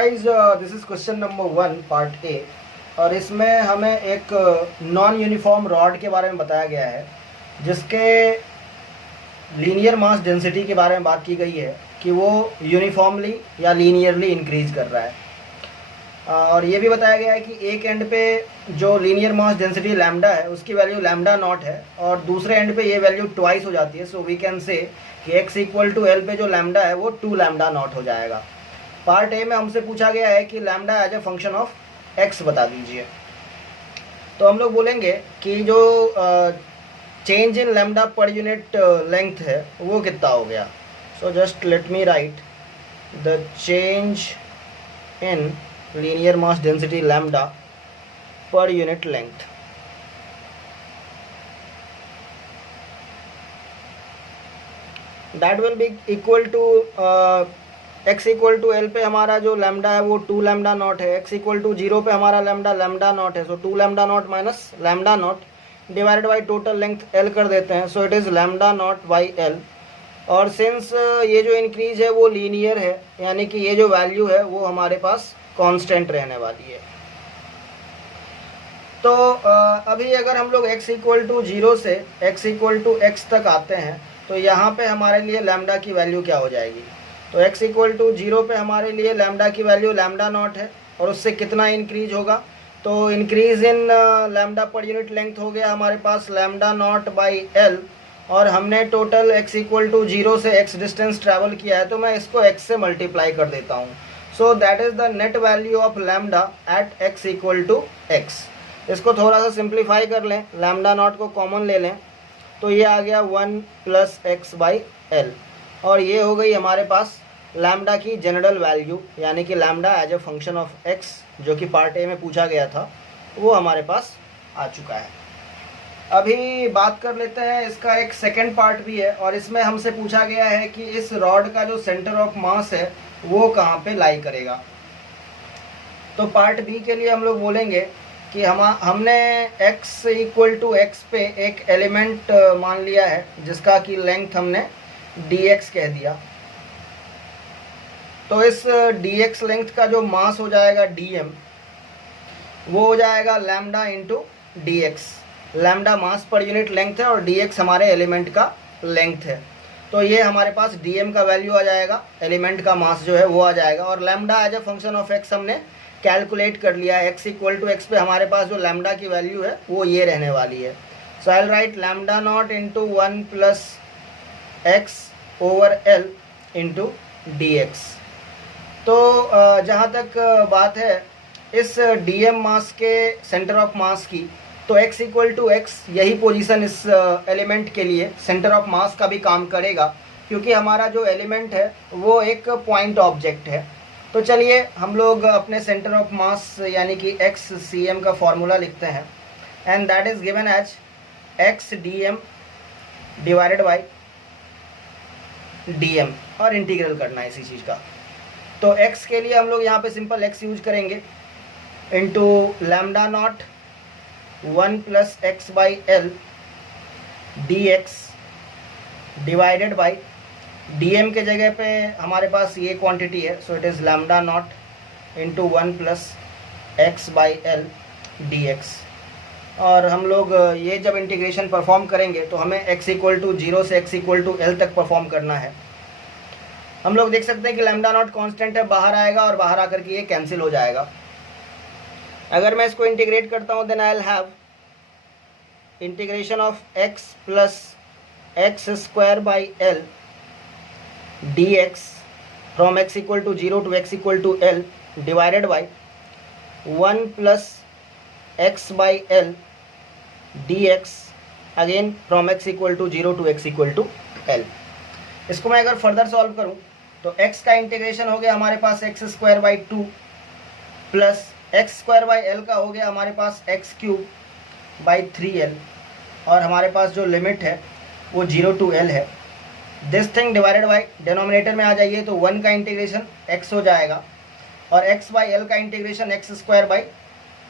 Guys, this is question number 1 part A. और इसमें हमें एक नॉन यूनिफॉर्म रॉड के बारे में बताया गया है जिसके लीनियर मास डेंसिटी के बारे में बात की गई है कि वो यूनिफॉर्मली या लीनियरली इंक्रीज कर रहा है। और ये भी बताया गया है कि एक एंड पे जो लीनियर मास डेंसिटी लैम्डा है उसकी वैल्यू लैम्डा नॉट है और दूसरे एंड पे ये वैल्यू ट्वाइस हो जाती है। सो वी कैन से कि x इक्वल टू एल पे जो लैम्डा है वो 2 लैम्डा नॉट हो जाएगा। पार्ट ए में हमसे पूछा गया है कि lambda as a function of x बता दीजिए। तो हम लोग बोलेंगे कि जो चेंज इन लैम्डा पर यूनिट लेंथ है वो कितना हो गया। So just let me write the change in linear mass density lambda per unit length। that will be equal to x equal to L पे हमारा जो लैम्डा है वो 2 लैम्डा नॉट है। x इक्वल टू 0 पे हमारा लैम्डा नॉट है। So 2 lambda naught minus lambda naught divided by total length l कर देते हैं। So it is lambda naught by l। और सिंस ये जो इंक्रीज है वो लीनियर है यानी कि ये जो वैल्यू है वो हमारे पास कांस्टेंट रहने वाली है। तो अभी अगर हम लोग x इक्वल टू 0 से x इक्वल टू x तक आते हैं तो यहाँ पे हमारे लिए लैम्डा की वैल्यू क्या हो जाएगी। तो x इक्वल टू 0 पे हमारे लिए लैम्डा की वैल्यू लैम्डा नॉट है और उससे कितना इंक्रीज होगा। तो इंक्रीज इन लैम्डा पर यूनिट लेंथ हो गया हमारे पास लैम्डा नॉट बाई l। और हमने टोटल x इक्वल टू 0 से x डिस्टेंस ट्रैवल किया है तो मैं इसको x से मल्टीप्लाई कर देता हूँ। So that is the net value of lambda at x equal to x। इसको थोड़ा सा सिंप्लीफाई कर लें, लैम्डा नॉट को कॉमन ले लें तो ये आ गया 1 प्लस एक्स बाई एल। और ये हो गई हमारे पास लैम्डा की जनरल वैल्यू यानी कि lambda as a function of x जो कि पार्ट ए में पूछा गया था वो हमारे पास आ चुका है। अभी बात कर लेते हैं इसका एक सेकेंड पार्ट भी है और इसमें हमसे पूछा गया है कि इस रॉड का जो सेंटर ऑफ मास है वो कहाँ पे लाई करेगा। तो पार्ट बी के लिए हम लोग बोलेंगे कि हमने x इक्वल टू x पे एक एलिमेंट मान लिया है जिसका कि लेंथ हमने dx कह दिया। तो इस dx लेंथ का जो मास हो जाएगा dm वो हो जाएगा लैम्डा इंटू dx। लैम्डा मास पर यूनिट लेंथ है और dx हमारे एलिमेंट का लेंथ है। तो ये हमारे पास dm का वैल्यू आ जाएगा, एलिमेंट का मास जो है वो आ जाएगा। और lambda as a function of x हमने कैलकुलेट कर लिया है। x इक्वल टू एक्स पे हमारे पास जो लैम्डा की वैल्यू है वो ये रहने वाली है। So I will write lambda naught into 1 plus X over L into D X. तो जहाँ तक बात है इस dm मास के सेंटर ऑफ मास की, तो x इक्वल टू एक्स यही पोजीशन इस एलिमेंट के लिए सेंटर ऑफ मास का भी काम करेगा क्योंकि हमारा जो एलिमेंट है वो एक पॉइंट ऑब्जेक्ट है। तो चलिए हम लोग अपने सेंटर ऑफ मास यानी कि x cm का फॉर्मूला लिखते हैं and that is given as x dm divided by dm और इंटीग्रल करना है इसी चीज़ का। तो x के लिए हम लोग यहाँ पे सिंपल x यूज करेंगे into lambda naught 1 plus X by L D x divided by dm के जगह पे हमारे पास ये क्वांटिटी है। सो it is lambda naught into 1 plus X by L D x. और हम लोग ये जब इंटीग्रेशन परफॉर्म करेंगे तो हमें x इक्वल टू 0 से x इक्वल टू एल तक परफॉर्म करना है। हम लोग देख सकते हैं कि लैम्डा नॉट कांस्टेंट है, बाहर आएगा और बाहर आकर के ये कैंसिल हो जाएगा। अगर मैं इसको इंटीग्रेट करता हूँ then I will have integration of x plus X square by L D X from x equal to 0 to x equal to L divided by 1 plus X by L D X again from x equal to 0 to x equal to L. इसको मैं अगर further solve करूँ तो x का integration हो गया हमारे पास X square by 2 plus X square by L का हो गया हमारे पास एक्स क्यूब बाई 3l और हमारे पास जो लिमिट है वो 0 टू l है। This thing divided by denominator में आ जाइए तो 1 का इंटीग्रेशन x हो जाएगा और x बाई एल का integration x square by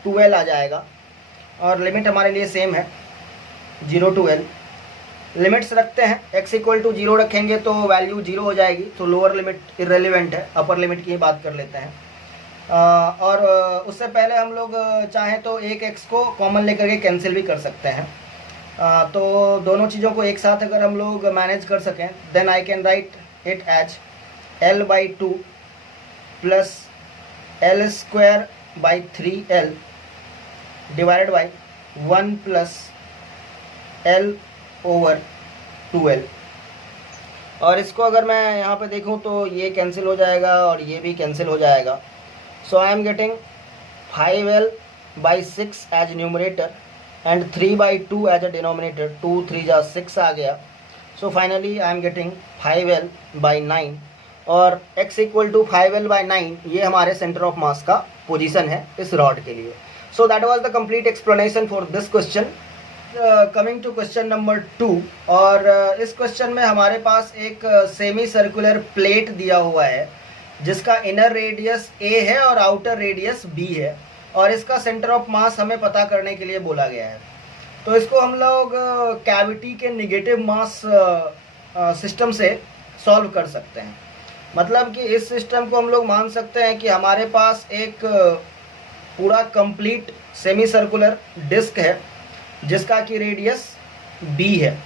2l आ जाएगा और लिमिट हमारे लिए सेम है 0 टू l। लिमिट्स रखते हैं, x इक्वल टू 0 रखेंगे तो वैल्यू 0 हो जाएगी, तो लोअर लिमिट इररेलेवेंट है, अपर लिमिट की ही बात कर लेते हैं। और उससे पहले हम लोग चाहें तो एक x को कॉमन लेकर के कैंसिल भी कर सकते हैं। तो दोनों चीज़ों को एक साथ अगर हम लोग मैनेज कर सकें, then I can write it as l/2 plus l² divided by 1 plus l/2l। और इसको अगर मैं यहाँ पे देखूँ तो ये कैंसिल हो जाएगा और ये भी कैंसिल हो जाएगा। So I am getting 5l/6 as numerator and 3/2 as a denominator. 2 3 जा 6 आ गया। So finally I am getting 5l/9 और x इक्वल टू 5l/9 ये हमारे सेंटर ऑफ मास का पोजीशन है इस रॉड के लिए। So that was the complete explanation for this question. Coming to question number 2, और इस क्वेश्चन में हमारे पास एक सेमी सर्कुलर प्लेट दिया हुआ है जिसका इनर रेडियस a है और आउटर रेडियस b है, और इसका सेंटर ऑफ मास हमें पता करने के लिए बोला गया है। तो इसको हम लोग कैविटी के निगेटिव मास सिस्टम से सॉल्व कर सकते हैं। मतलब कि इस सिस्टम को हम लोग मान सकते हैं कि हमारे पास एक पूरा कंप्लीट सेमी सर्कुलर डिस्क है जिसका कि रेडियस b है,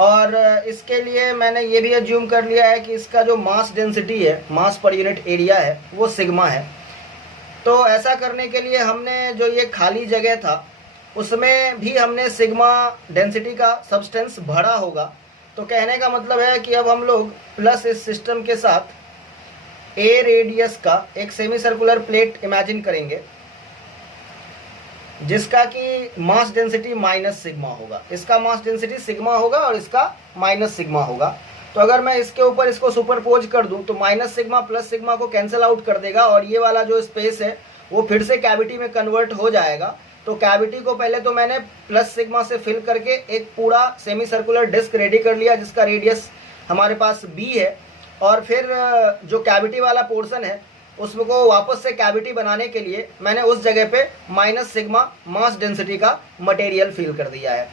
और इसके लिए मैंने ये भी एज्यूम कर लिया है कि इसका जो मास डेंसिटी है, मास पर यूनिट एरिया है, वो सिग्मा है। तो ऐसा करने के लिए हमने जो ये खाली जगह था उसमें भी हमने सिग्मा डेंसिटी का सब्सटेंस भरा होगा। तो कहने का मतलब है कि अब हम लोग प्लस इस सिस्टम के साथ a रेडियस का एक सेमी सर्कुलर प्लेट इमेजिन करेंगे जिसका कि मास डेंसिटी माइनस सिग्मा होगा। इसका मास डेंसिटी सिग्मा होगा और इसका माइनस सिग्मा होगा। तो अगर मैं इसके ऊपर इसको सुपरपोज कर दूं तो माइनस सिग्मा प्लस सिग्मा को कैंसिल आउट कर देगा और ये वाला जो स्पेस है वो फिर से कैविटी में कन्वर्ट हो जाएगा। तो कैविटी को पहले तो मैंने प्लस सिग्मा से फिल करके एक पूरा सेमी सर्कुलर डिस्क रेडी कर लिया जिसका रेडियस हमारे पास b है, और फिर जो कैविटी वाला पोर्शन है उसको वापस से कैविटी बनाने के लिए मैंने उस जगह पे माइनस सिग्मा मास डेंसिटी का मटेरियल फिल कर दिया है।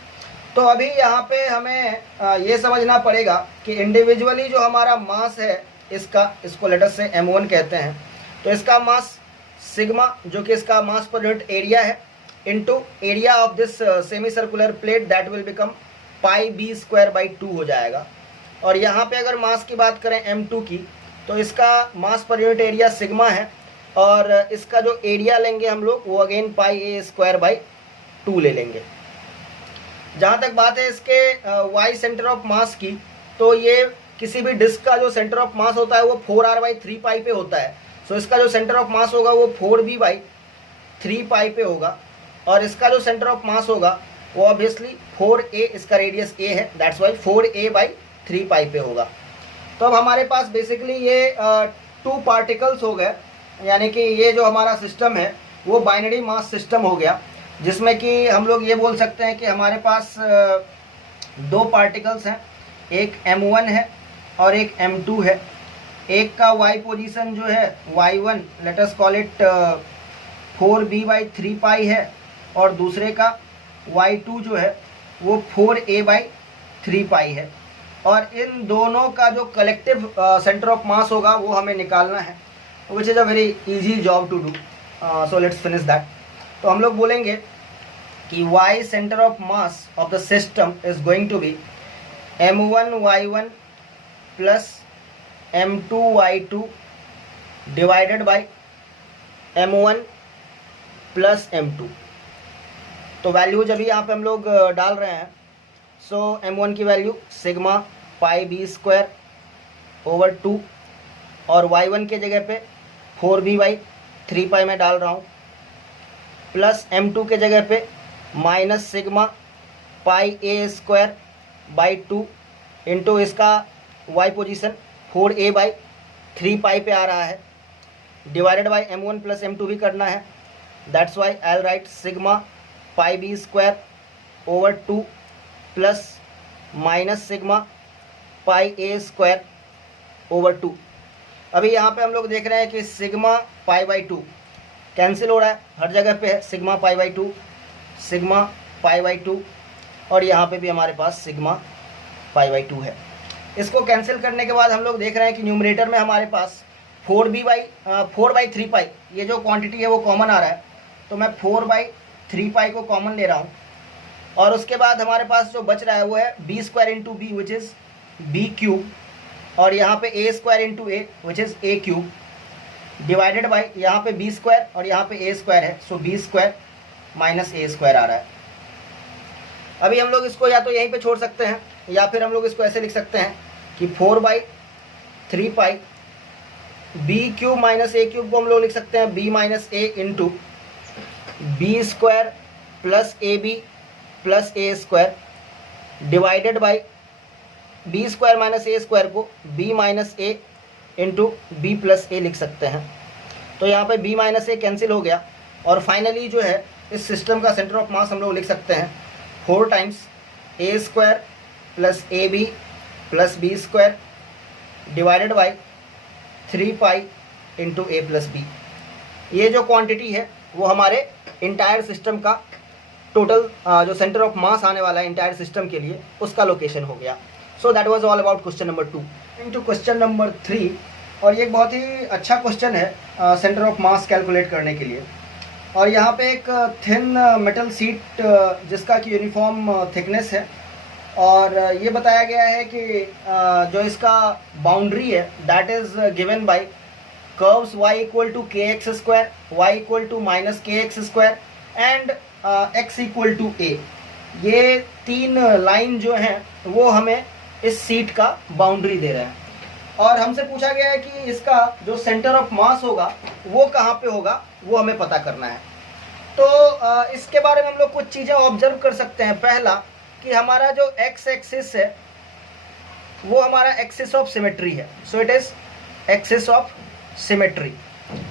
तो अभी यहाँ पे हमें ये समझना पड़ेगा कि इंडिविजुअली जो हमारा मास है इसको लेटर से m1 कहते हैं। तो इसका मास सिग्मा जो कि इसका मास पर यूनिट एरिया है into area of this semi circular plate that will become πb²/2 हो जाएगा। और यहाँ पे अगर मास की बात करें m2 की तो इसका मास पर यूनिट एरिया सिग्मा है और इसका जो एरिया लेंगे हम लोग वो अगेन πa²/2 ले लेंगे। जहाँ तक बात है इसके y सेंटर ऑफ मास की, तो ये किसी भी डिस्क का जो सेंटर ऑफ मास होता है वो 4r/3π पे होता है। सो इसका जो सेंटर ऑफ मास होगा वो 4b/3π पे होगा, और इसका जो सेंटर ऑफ मास होगा वो ऑब्वियसली 4a, इसका रेडियस a है, दैट्स वाई 4a/3π पे होगा। तो अब हमारे पास बेसिकली ये 2 पार्टिकल्स हो गए, यानी कि ये जो हमारा सिस्टम है वो बाइनरी मास सिस्टम हो गया, जिसमें कि हम लोग ये बोल सकते हैं कि हमारे पास 2 पार्टिकल्स हैं, एक m1 है और एक m2 है। एक का y पोजीशन जो है y1 let us call it 4b/3π है, और दूसरे का y2 जो है वो 4a/3π है। और इन दोनों का जो कलेक्टिव सेंटर ऑफ मास होगा वो हमें निकालना है, which is a very easy job to do. So let's finish that. तो हम लोग बोलेंगे कि y centre of mass of the system is going to be m1y1 plus m2y2 divided by m1 plus m2। तो value जब यहाँ पे हम लोग डाल रहे हैं, सो m1 की वैल्यू सिग्मा πb²/2 और y1 के जगह पे 4b/3π में डाल रहा हूँ, प्लस m2 के जगह पे माइनस सिग्मा πa²/2 इंटू इसका y पोजीशन 4a/3π पे आ रहा है, divided by m1 plus m2 भी करना है। That's why I will right sigma πb²/2 plus minus sigma πa²/2। अभी यहाँ पे हम लोग देख रहे हैं कि सिग्मा π/2 कैंसिल हो रहा है, हर जगह पे है सिग्मा π/2 और यहाँ पे भी हमारे पास सिग्मा π/2 है। इसको कैंसिल करने के बाद हम लोग देख रहे हैं कि न्यूमरेटर में हमारे पास 4/3 पाई, ये जो क्वांटिटी है वो कॉमन आ रहा है, तो मैं 4/3 पाई को कॉमन ले रहा हूँ। और उसके बाद हमारे पास जो बच रहा है वो है B square into B which is B cube, और यहाँ पे A square into A which is A cube, divided by यहाँ पे बी स्क्वायर और यहाँ पे ए स्क्वायर है, सो B square minus A square आ रहा है। अभी हम लोग इसको या तो यहीं पे छोड़ सकते हैं या फिर हम लोग इसको ऐसे लिख सकते हैं कि 4/3 pi B cube minus A cube को हम लोग लिख सकते हैं B minus A into B square plus A B plus A square, divided by B square minus A square को B minus A into B plus A लिख सकते हैं। तो यहाँ पे बी माइनस ए कैंसिल हो गया, और फाइनली जो है इस सिस्टम का सेंटर ऑफ मास हम लोग लिख सकते हैं 4 times A square plus A B plus B square divided by 3 pi into A plus B. ये जो क्वांटिटी है वो हमारे इंटायर सिस्टम का टोटल जो सेंटर ऑफ मास आने वाला है इंटायर सिस्टम के लिए, उसका लोकेशन हो गया। सो that was all about question number 2। Into question number 3, और ये एक बहुत ही अच्छा क्वेश्चन है सेंटर ऑफ मास कैलकुलेट करने के लिए। और यहाँ पे एक थिन मेटल सीट जिसका कि यूनिफॉर्म थिकनेस है, और ये बताया गया है कि जो इसका बाउंड्री है that is given by curves y equal to K X square, Y equal to minus K X square and x equal to a। ये 3 लाइन जो हैं वो हमें इस सीट का बाउंड्री दे रहे हैं, और हमसे पूछा गया है कि इसका जो सेंटर ऑफ मास होगा वो कहाँ पे होगा, वो हमें पता करना है। तो इसके बारे में हम लोग कुछ चीज़ें ऑब्जर्व कर सकते हैं। पहला कि हमारा जो x एक्सिस है वो हमारा एक्सिस ऑफ सिमेट्री है, सो it is axis of symmetry.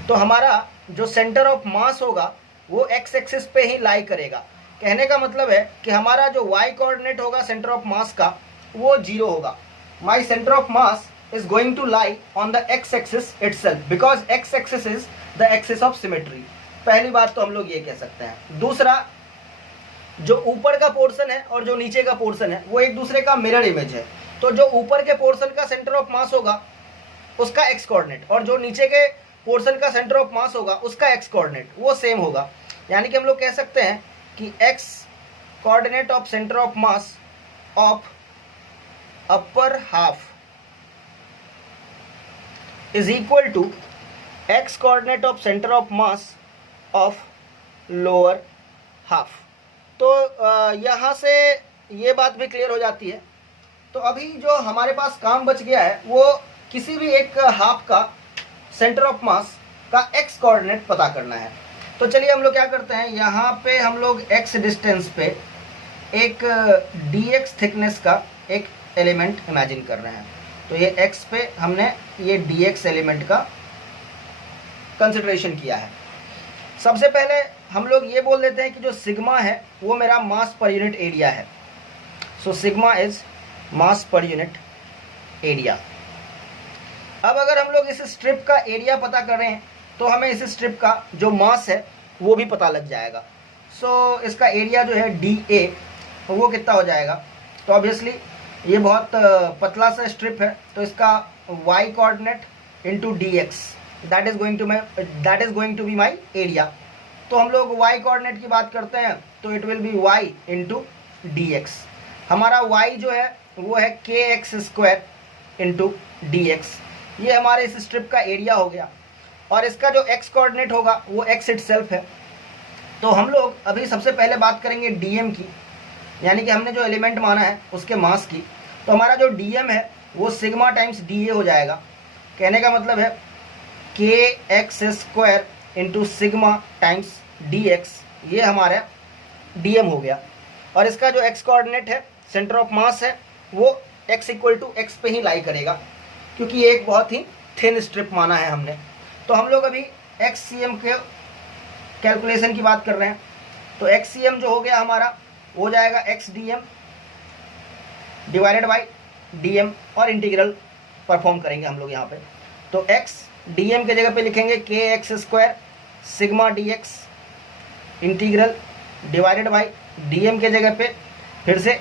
तो हमारा जो सेंटर ऑफ मास होगा वो x एक्सिस पे ही लाई करेगा। कहने का मतलब है कि हमारा जो y कोऑर्डिनेट होगा सेंटर ऑफ मास का वो 0 होगा। My centre of mass is going to lie on the x axis itself because x axis is the axis of symmetry। पहली बात तो हम लोग ये कह सकते हैं। दूसरा, जो ऊपर का पोर्शन है और जो नीचे का पोर्शन है वो एक दूसरे का मिरर इमेज है, तो जो ऊपर के पोर्शन का सेंटर ऑफ मास होगा उसका x कोऑर्डिनेट और जो नीचे के पोर्शन का सेंटर ऑफ मास होगा उसका x कोऑर्डिनेट वो सेम होगा। यानी कि हम लोग कह सकते हैं कि x coordinate of centre of mass of upper half is equal to x coordinate of center of mass of lower half। तो यहाँ से ये बात भी क्लियर हो जाती है। तो अभी जो हमारे पास काम बच गया है वो किसी भी एक हाफ का सेंटर ऑफ मास का x कोऑर्डिनेट पता करना है। तो चलिए हम लोग क्या करते हैं, यहाँ पे हम लोग x डिस्टेंस पे एक dx थिकनेस का एक एलिमेंट इमेजिन कर रहे हैं। तो ये x पे हमने ये dx एलिमेंट का कंसिडरेशन किया है। सबसे पहले हम लोग ये बोल देते हैं कि जो सिग्मा है वो मेरा मास पर यूनिट एरिया है। So sigma is mass per unit area. अब अगर हम लोग इस स्ट्रिप का एरिया पता करें तो हमें इस स्ट्रिप का जो मास है वो भी पता लग जाएगा। सो इसका एरिया जो है DA वो कितना हो जाएगा। तो ऑब्वियसली ये बहुत पतला सा स्ट्रिप है, तो इसका y coordinate into dx that is going to be my area. तो हम लोग y कोऑर्डिनेट की बात करते हैं तो it will be y into dx। हमारा y जो है वो है के एक्स स्क्वायर इंटू dx। ये हमारे इस स्ट्रिप का एरिया हो गया, और इसका जो x कोऑर्डिनेट होगा वो x इटसेल्फ है। तो हम लोग अभी सबसे पहले बात करेंगे dm की, यानी कि हमने जो एलिमेंट माना है उसके मास की। तो हमारा जो dm है वो सिग्मा टाइम्स da हो जाएगा। कहने का मतलब है के X square into sigma times dx, ये हमारा dm हो गया। और इसका जो x कोऑर्डिनेट है सेंटर ऑफ मास है वो x इक्वल टू एक्स पे ही लाई करेगा, क्योंकि ये एक बहुत ही थिन स्ट्रिप माना है हमने। तो हम लोग अभी xcm के कैलकुलेशन की बात कर रहे हैं। तो xcm जो हो गया हमारा हो जाएगा x dm divided by dm, और इंटीग्रल परफॉर्म करेंगे हम लोग यहाँ पे। तो x dm के जगह पे लिखेंगे के X square sigma dx integral divided by dm के जगह पे फिर से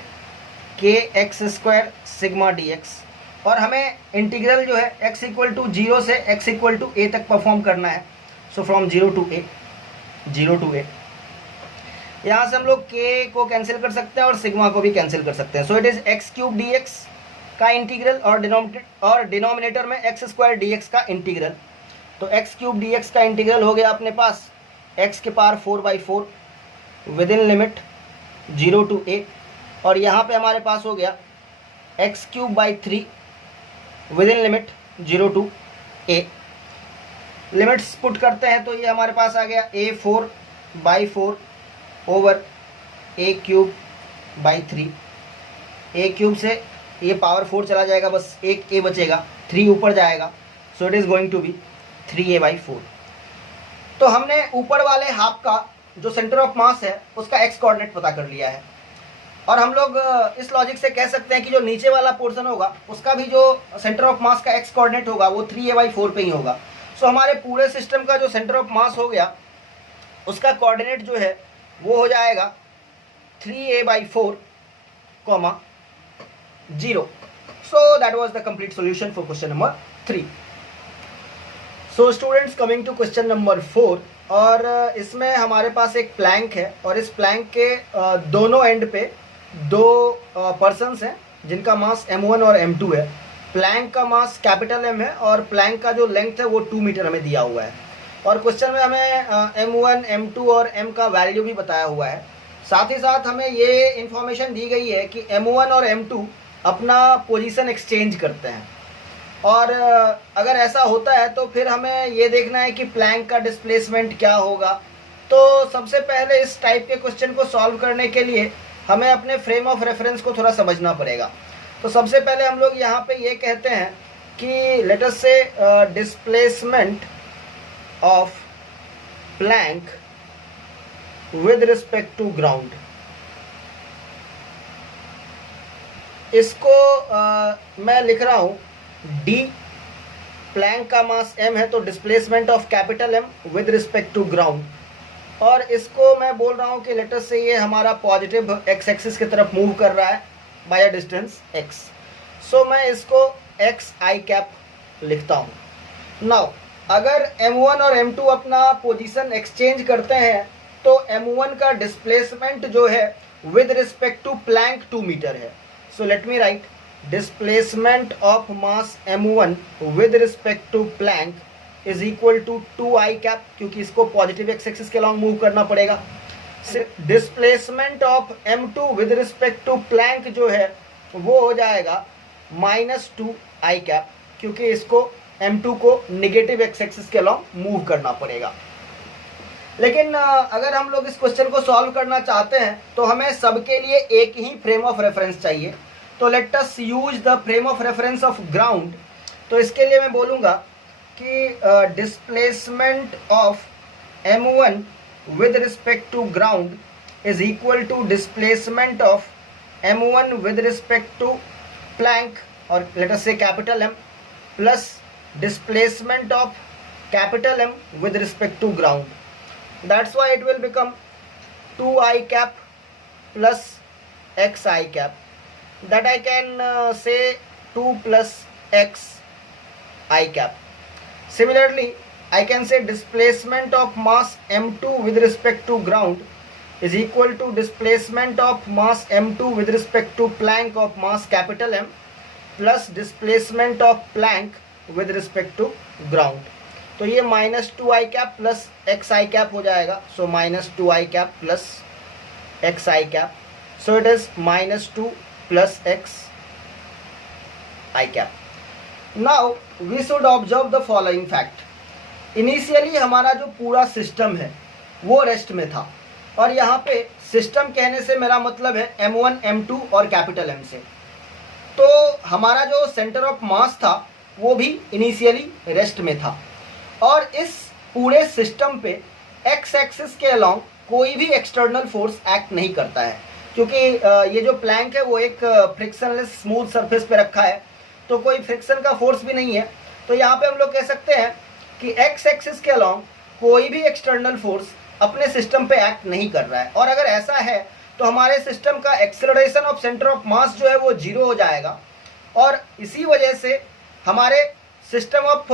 के एक्स स्क्वायर सिग्मा dx और हमें इंटीग्रल जो है x इक्वल टू 0 से x इक्वल टू a तक परफॉर्म करना है। So from 0 to a, 0 to a, यहाँ से हम लोग k को कैंसिल कर सकते हैं और सिग्मा को भी कैंसिल कर सकते हैं। So it is x cube dx का इंटीग्रल और डिनोमिनेटर में x स्क्वायर dx का इंटीग्रल। तो x क्यूब dx का इंटीग्रल हो गया अपने पास x के power 4/4 within limit 0 to a, और यहाँ पे हमारे पास हो गया x cube by 3 within limit 0 to a। Limits put करते हैं तो ये हमारे पास आ गया a4/4 over a cube by 3। a cube से ये पावर 4 चला जाएगा, बस एक a बचेगा, 3 ऊपर जाएगा। So it is going to be 3a/4। तो हमने ऊपर वाले हाफ का जो सेंटर ऑफ मास है उसका x कोऑर्डिनेट पता कर लिया है, और हम लोग इस लॉजिक से कह सकते हैं कि जो नीचे वाला पोर्शन होगा उसका भी जो सेंटर ऑफ मास का x कोऑर्डिनेट होगा वो 3a/4 पे ही होगा। सो हमारे पूरे सिस्टम का जो सेंटर ऑफ मास हो गया उसका कोऑर्डिनेट जो है वो हो जाएगा 3a/4, 0। So that was the complete solution for question number 3। So students, coming to question number 4, और इसमें हमारे पास एक प्लैंक है, और इस प्लैंक के दोनों एंड पे दो पर्सन्स हैं जिनका मास m1 और m2 है। प्लैंक का मास कैपिटल M है और प्लैंक का जो लेंथ है वो 2 मीटर हमें दिया हुआ है, और क्वेश्चन में हमें m1, m2 और m का वैल्यू भी बताया हुआ है। साथ ही साथ हमें ये इन्फॉर्मेशन दी गई है कि m1 और m2 अपना पोजीशन एक्सचेंज करते हैं, और अगर ऐसा होता है तो फिर हमें ये देखना है कि प्लैंक का डिस्प्लेसमेंट क्या होगा। तो सबसे पहले इस टाइप के क्वेश्चन को सॉल्व करने के लिए हमें अपने फ्रेम ऑफ रेफरेंस को थोड़ा समझना पड़ेगा। तो सबसे पहले हम लोग यहाँ पे ये कहते हैं कि let us say displacement of plank with respect to ground. इसको मैं लिख रहा हूँ d, प्लैंक का मास m है तो displacement of capital M with respect to ground, और इसको मैं बोल रहा हूँ कि लेटर से ये हमारा पॉजिटिव x एक्सिस की तरफ मूव कर रहा है बाय अ डिस्टेंस x। सो मैं इसको x i कैप लिखता हूँ। नाउ अगर m1 और m2 अपना पोजीशन एक्सचेंज करते हैं तो m1 का डिस्प्लेसमेंट जो है with respect to plank 2 metre है। So let me write displacement of mass m1 with respect to plank is equal to 2i cap, क्योंकि इसको पॉजिटिव एक्स एक्सिस के अलॉन्ग मूव करना पड़ेगा। Displacement of m2 with respect to plank जो है वो हो जाएगा -2i कैप, क्योंकि इसको m2 को निगेटिव एक्स एक्सिस के अलॉन्ग मूव करना पड़ेगा। लेकिन अगर हम लोग इस क्वेश्चन को सॉल्व करना चाहते हैं तो हमें सबके लिए एक ही फ्रेम ऑफ रेफरेंस चाहिए। तो let us use the frame of reference of ground. तो इसके लिए मैं बोलूँगा कि displacement of m1 with respect to ground is equal to displacement of m1 with respect to plank, और let us say capital M, plus displacement of capital M with respect to ground. That's why it will become 2i cap plus xi cap, that I can say 2 plus x I cap. Similarly, I can say displacement of mass m2 with respect to ground is equal to displacement of mass m2 with respect to plank of mass capital M plus displacement of plank with respect to ground. तो ये -2i cap plus xi cap हो जाएगा। सो -2i cap plus xi cap, so it is -2 plus xi cap. Now we should observe the following fact. Initially हमारा जो पूरा system है वो रेस्ट में था, और यहाँ पे सिस्टम कहने से मेरा मतलब है m1, m2 और कैपिटल M से। तो हमारा जो सेंटर ऑफ मास था वो भी इनिशियली रेस्ट में था, और इस पूरे सिस्टम पे एक्स एक्सिस के अलॉन्ग कोई भी एक्सटर्नल फोर्स एक्ट नहीं करता है, क्योंकि ये जो प्लैंक है वो एक फ्रिक्शनलेस स्मूथ सरफेस पे रखा है, तो कोई फ्रिक्शन का फोर्स भी नहीं है। तो यहाँ पे हम लोग कह सकते हैं कि एक्स एक्सिस के अलॉन्ग कोई भी एक्सटर्नल फोर्स अपने सिस्टम पे एक्ट नहीं कर रहा है, और अगर ऐसा है तो हमारे सिस्टम का एक्सेलरेशन ऑफ सेंटर ऑफ मास जो है वो 0 हो जाएगा, और इसी वजह से हमारे सिस्टम ऑफ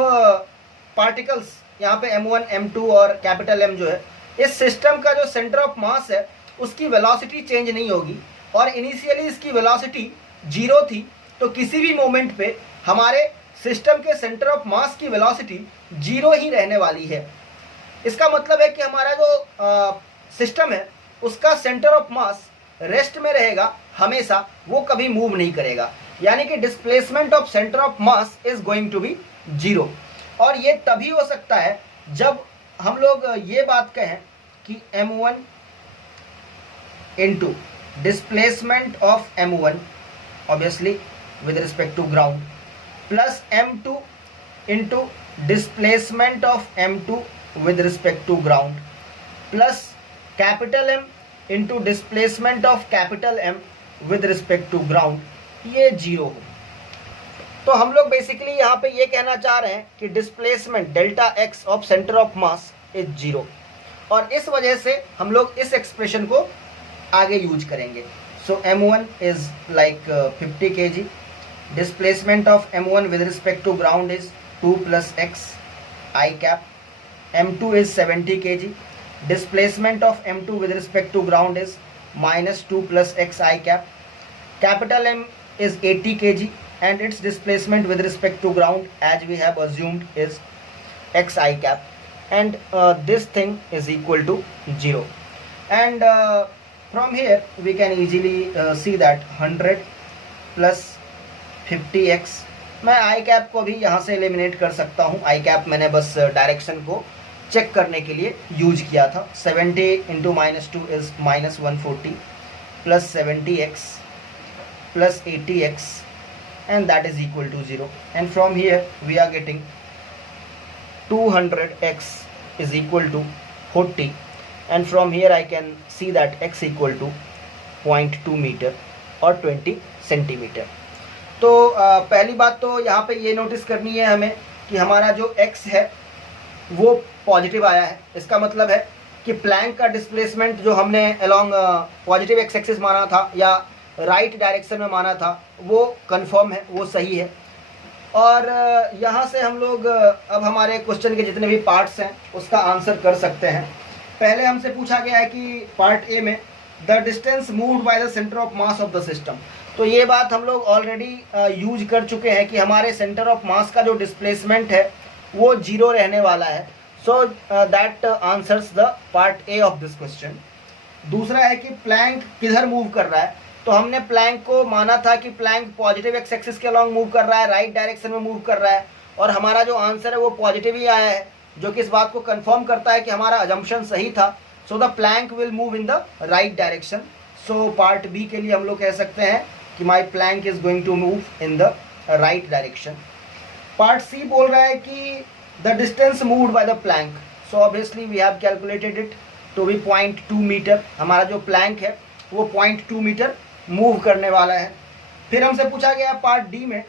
पार्टिकल्स यहाँ पे m1 m2 और कैपिटल M जो है, इस सिस्टम का जो सेंटर ऑफ मास है उसकी वेलोसिटी चेंज नहीं होगी, और इनिशियली इसकी वेलोसिटी 0 थी, तो किसी भी मोमेंट पे हमारे सिस्टम के सेंटर ऑफ मास की वेलोसिटी 0 ही रहने वाली है। इसका मतलब है कि हमारा जो सिस्टम है उसका सेंटर ऑफ मास रेस्ट में रहेगा हमेशा, वो कभी मूव नहीं करेगा, यानी कि displacement of centre of mass is going to be 0। और ये तभी हो सकता है जब हम लोग ये बात कहें कि m1 into displacement of m1 obviously with respect to ground plus m2 into displacement of m2 with respect to ground plus capital M into displacement of capital M with respect to ground, ये 0 हो। तो हम लोग basically यहाँ पे ये कहना चाह रहे हैं कि displacement delta x of centre of mass is 0, और इस वजह से हम लोग इस एक्सप्रेशन को आगे यूज करेंगे। So m1 is like 50 kg, displacement of m1 with respect to ground is 2 + x I cap, m2 is 70 kg, displacement of m2 with respect to ground is -2 + x I cap, capital M is 80 kg and its displacement with respect to ground as we have assumed is x I cap, and this thing is equal to 0, and from here we can easily see that 100 + 50x, मैं I cap को भी यहाँ से eliminate कर सकता हूँ। I cap मैंने बस डायरेक्शन को चेक करने के लिए यूज किया था। 70 × -2 is -140 + 70x + 80x, and that is equal to 0, and from here we are getting 200x is equal to 40, and from here I can see that x equal to 0.2 meter और 20 centimetre. तो पहली बात तो यहाँ पे ये नोटिस करनी है हमें कि हमारा जो x है वो पॉजिटिव आया है। इसका मतलब है कि प्लैंक का डिस्प्लेसमेंट जो हमने अलोंग पॉजिटिव एक्स एक्सिस माना था या राइट डायरेक्शन में माना था वो कंफर्म है, वो सही है। और यहाँ से हम लोग अब हमारे क्वेश्चन के जितने भी पार्ट्स हैं उसका आंसर कर सकते हैं। पहले हमसे पूछा गया है कि पार्ट ए में the distance moved by the centre of mass of the system, तो ये बात हम लोग ऑलरेडी यूज कर चुके हैं कि हमारे सेंटर ऑफ मास का जो डिस्प्लेसमेंट है वो 0 रहने वाला है। So that answers the part A of this question. दूसरा है कि प्लैंक किधर मूव कर रहा है, तो हमने प्लैंक को माना था कि प्लैंक पॉजिटिव एक्स एक्सिस के अलॉन्ग मूव कर रहा है, राइट डायरेक्शन में मूव कर रहा है, और हमारा जो आंसर है वो पॉजिटिव ही आया है, जो कि इस बात को कंफर्म करता है कि हमारा अजम्पशन सही था। So the plank will move in the right direction. So part B के लिए हम लोग कह सकते हैं कि my plank is going to move in the right direction. Part C बोल रहा है कि the distance moved by the plank, so obviously we have calculated it to be 0.2 metre. हमारा जो प्लैंक है वो 0.2 मीटर मूव करने वाला है। फिर हमसे पूछा गया पार्ट डी में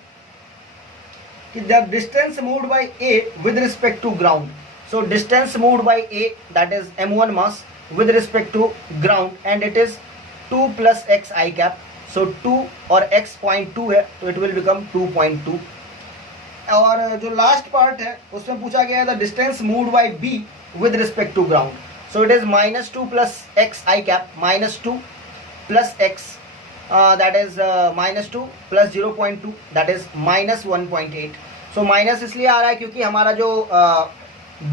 कि the distance moved by A with respect to ground, so distance moved by A that is m1 mass with respect to ground and it is 2 + x I cap. So 2 और x 0.2 है तो it will become 2.2। और जो last part है उसमें पूछा गया है the distance moved by B with respect to ground, so it is -2 + x I cap, -2 + x that is -2 + 0.2 that is -1.8। So minus इसलिए आ रहा है क्योंकि हमारा जो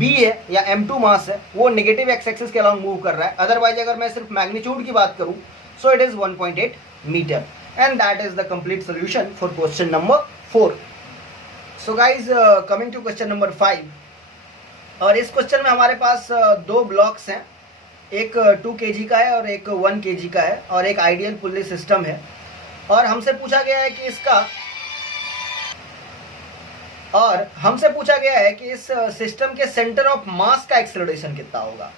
b है या m2 मास है वो नेगेटिव एक्स एक्सिस के अलॉन्ग मूव कर रहा है। अदरवाइज अगर मैं सिर्फ मैग्नीट्यूड की बात करूं so it is 1.8 metre, and that is the complete solution for question number 4। So guys coming to question number 5, और इस क्वेश्चन में हमारे पास दो ब्लॉक्स हैं, एक 2 kg का है और एक 1 kg का है, और एक आइडियल पुल्ली सिस्टम है। और हमसे पूछा गया है कि इस सिस्टम के सेंटर ऑफ मास का एक्सेलरेशन कितना होगा।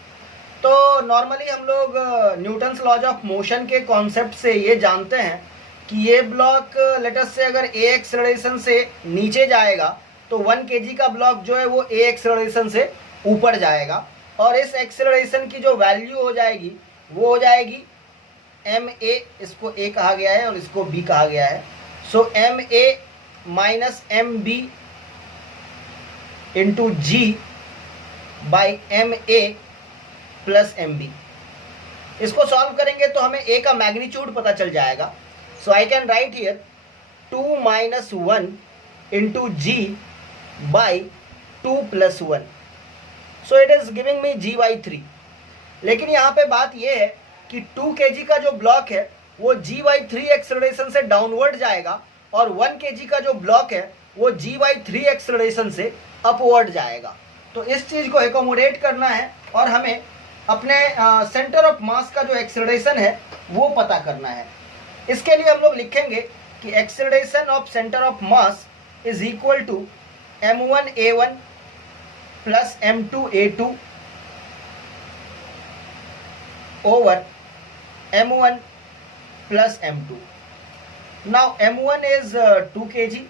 तो नॉर्मली हम लोग न्यूटन्स लॉज ऑफ मोशन के कॉन्सेप्ट से ये जानते हैं कि ये ब्लॉक लेट अस से अगर ए एक्सेलरेशन से नीचे जाएगा तो 1 kg का ब्लॉक जो है वो ए एक्सेलरेशन से ऊपर जाएगा, और इस एक्सेलरेशन की जो वैल्यू हो जाएगी वो हो जाएगी ma, इसको a कहा गया है और इसको b कहा गया है। So ma minus M B into G by M A plus M B. इसको सॉल्व करेंगे तो हमें ए का मैग्नीट्यूड पता चल जाएगा। So I can write here 2 minus 1 into G by 2 plus 1। So it is giving me G by 3। लेकिन यहाँ पे बात यह है कि 2 kg का जो ब्लॉक है वो जी बाई 3 एक्सेलरेशन से डाउनवर्ड जाएगा और 1 kg का जो ब्लॉक है वो जी बाई 3 एक्सेलरेशन से अपवर्ड जाएगा। तो इस चीज़ को एकोमोडेट करना है और हमें अपने सेंटर ऑफ मास का जो एक्सेलरेशन है वो पता करना है। इसके लिए हम लोग लिखेंगे कि acceleration of centre of mass is equal to m1a1 प्लस m2a2 over m1 plus m2। Now m1 is 2 kg,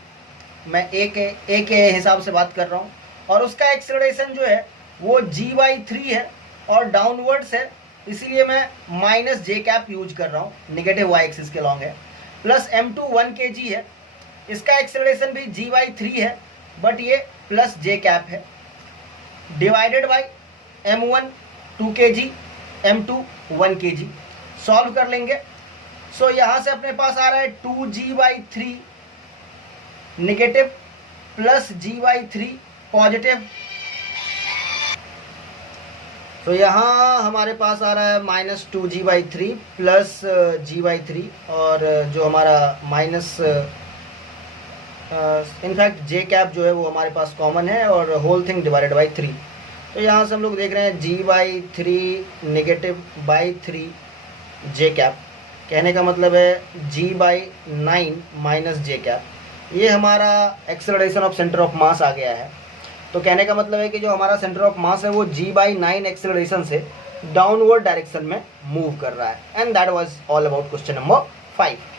मैं ए के हिसाब से बात कर रहा हूँ, और उसका एक्सेलरेशन जो है वो g/3 है और डाउनवर्ड्स है, इसीलिए मैं माइनस जे कैप यूज कर रहा हूँ, निगेटिव वाई एक्सिस के लॉन्ग है। प्लस m2 1 kg है, इसका एक्सेलरेशन भी g/3 है बट ये प्लस जे कैप है, divided by m1 2 kg m2 1 kg। Solve कर लेंगे। सो यहाँ से अपने पास आ रहा है 2g/3 negative plus g/3 positive. तो यहाँ हमारे पास आ रहा है माइनस 2g/3 प्लस g/3, और जो हमारा माइनस इनफैक्ट जे कैप जो है वो हमारे पास कॉमन है और होल थिंग डिवाइडेड बाई 3। तो यहाँ से हम लोग देख रहे हैं g/3 negative by 3 J cap, कहने का मतलब है g/9 माइनस जे कैप। ये हमारा acceleration of centre of mass आ गया है। तो कहने का मतलब है कि जो हमारा सेंटर ऑफ मास है वो g/9 एक्सेलरेशन से डाउनवर्ड डायरेक्शन में मूव कर रहा है। And that was all about question number 5।